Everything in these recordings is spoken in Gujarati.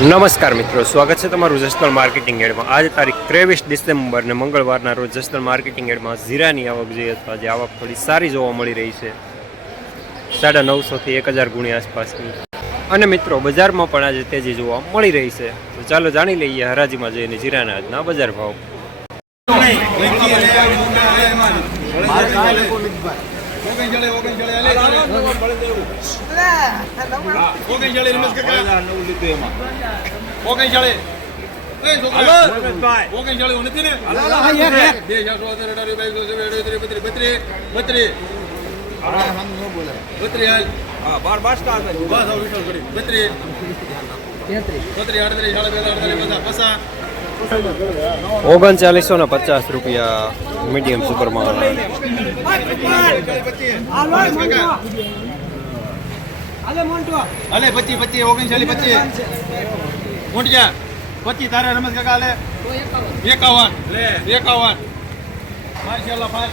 નમસ્કાર મિત્રો, સ્વાગત છે તમારું જસદણ માર્કેટિંગ યાર્ડમાં। આજે તારીખ 23 ડિસેમ્બર ને મંગળવારના રોજ જસદણ માર્કેટિંગ યાર્ડમાં જીરાની આવક જોઈએ તો આજે આવક થોડી સારી જોવા મળી રહી છે, 950 થી 1000 ગુણી આસપાસની। અને મિત્રો બજારમાં પણ આજે તેજી જોવા મળી રહી છે, તો ચાલો જાણી લઈએ હરાજીમાં જઈને જીરાના આજના બજાર ભાવ। ₹3950 मीडियम सुपर में अले 25 39 मोटिया 25 तारे रमेश काका अले 51 माशाल्लाह भाई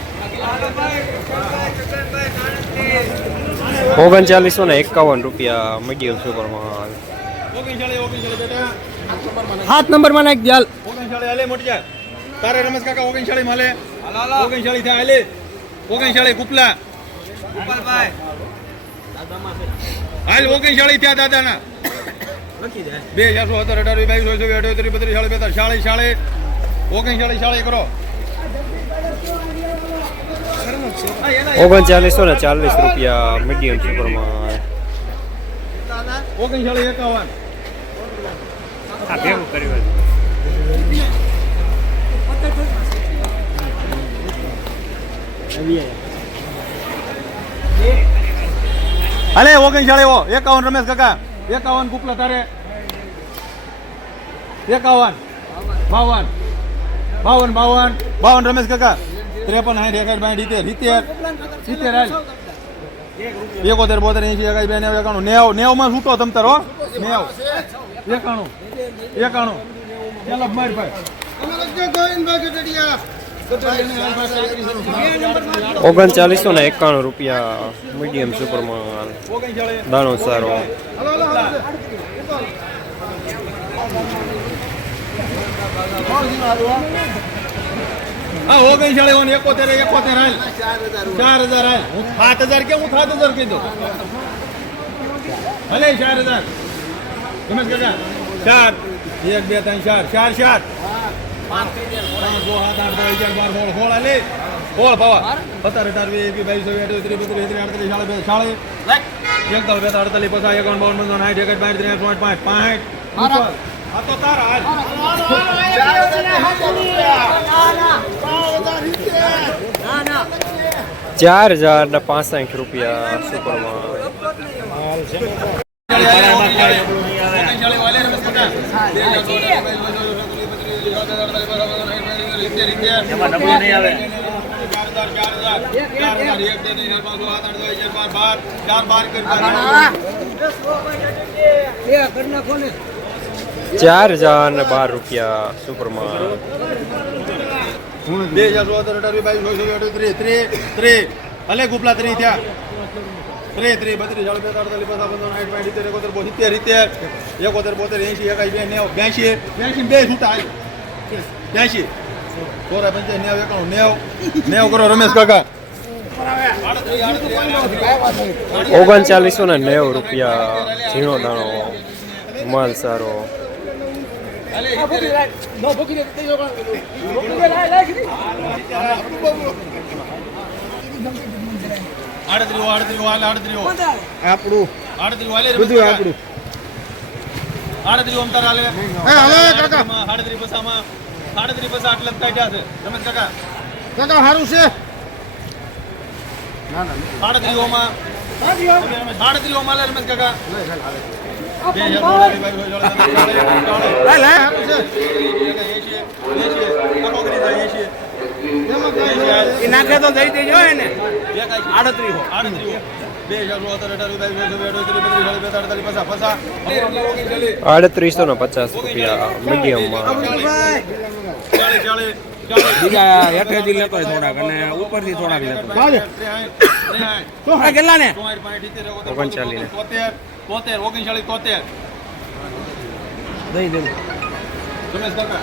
₹3951 मीडियम सुपर में 39 बेटा 7 नंबर में नाख दियाल 39 अले मोटिया तारे रमेश काका 39 माले 39 था अले 39 गुपला गुपल भाई हाल 39 થયા દાદાના લખી દે 2017 18 22 23 40 39 કરો ₹3940 मीडियम सुपर में 39 આ ભેગું કર્યું अले 51 रमेश काका 51 गुपला तारे 51 52 रमेश काका 53 61 72 90 માં છૂટો તમ તારો 91 ચાલો માર ભાઈ ₹3991 मीडियम सुपर में दाणो सारो हाँ हो गई चले 71 हाल 4000 हाल 7000 के 7000 की दो भले 4000 रमेश काका 4 1 2 3 4 4 बोल बाबा बता रिटायर भी 22 ₹4065 सुपर में ₹4012 सुपर में अले गुपला 3 થયા 3 32 करो रमेश काका ₹3990 ઝીણો દાણો માલ સારો રમેશ કાકા કાકા હારું છે રમેશ કાકા નાખે તો જઈ દેજો ને 38 ₹3850 मीडियम में બીજા હેઠેથી લેતો હોય થોડાક અને ઉપરથી થોડાક લેતો કેટલા ને 39 73 રમેશ કાકા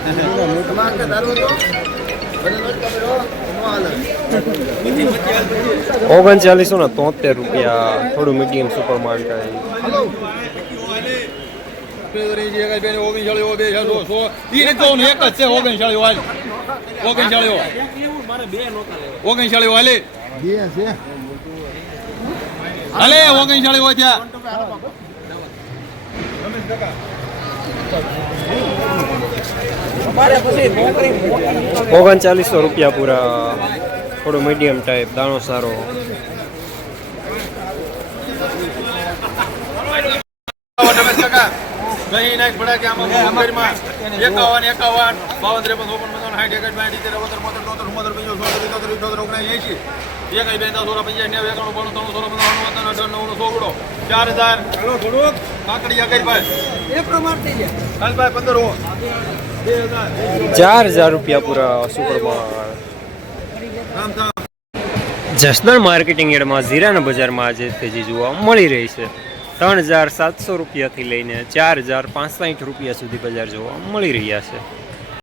ઓગણચાલીસો ને 73 રૂપિયા, થોડું મીડિયમ સુપર માર્કેટ આવી. ₹3900 પૂરા, થોડું મીડિયમ ટાઈપ, દાણો સારો. કઈ નાખ પડા કે આમાં 51 51 52 53 54 55 60 61 ₹4000 પૂરા સુપરમાં. જસદણ માર્કેટિંગ યાર્ડમાં જીરાના બજારમાં આજે તેજી જોવા મળી રહી છે. ₹3700 થી લઈને ₹4560 સુધી બજાર જોવા મળી રહ્યા છે.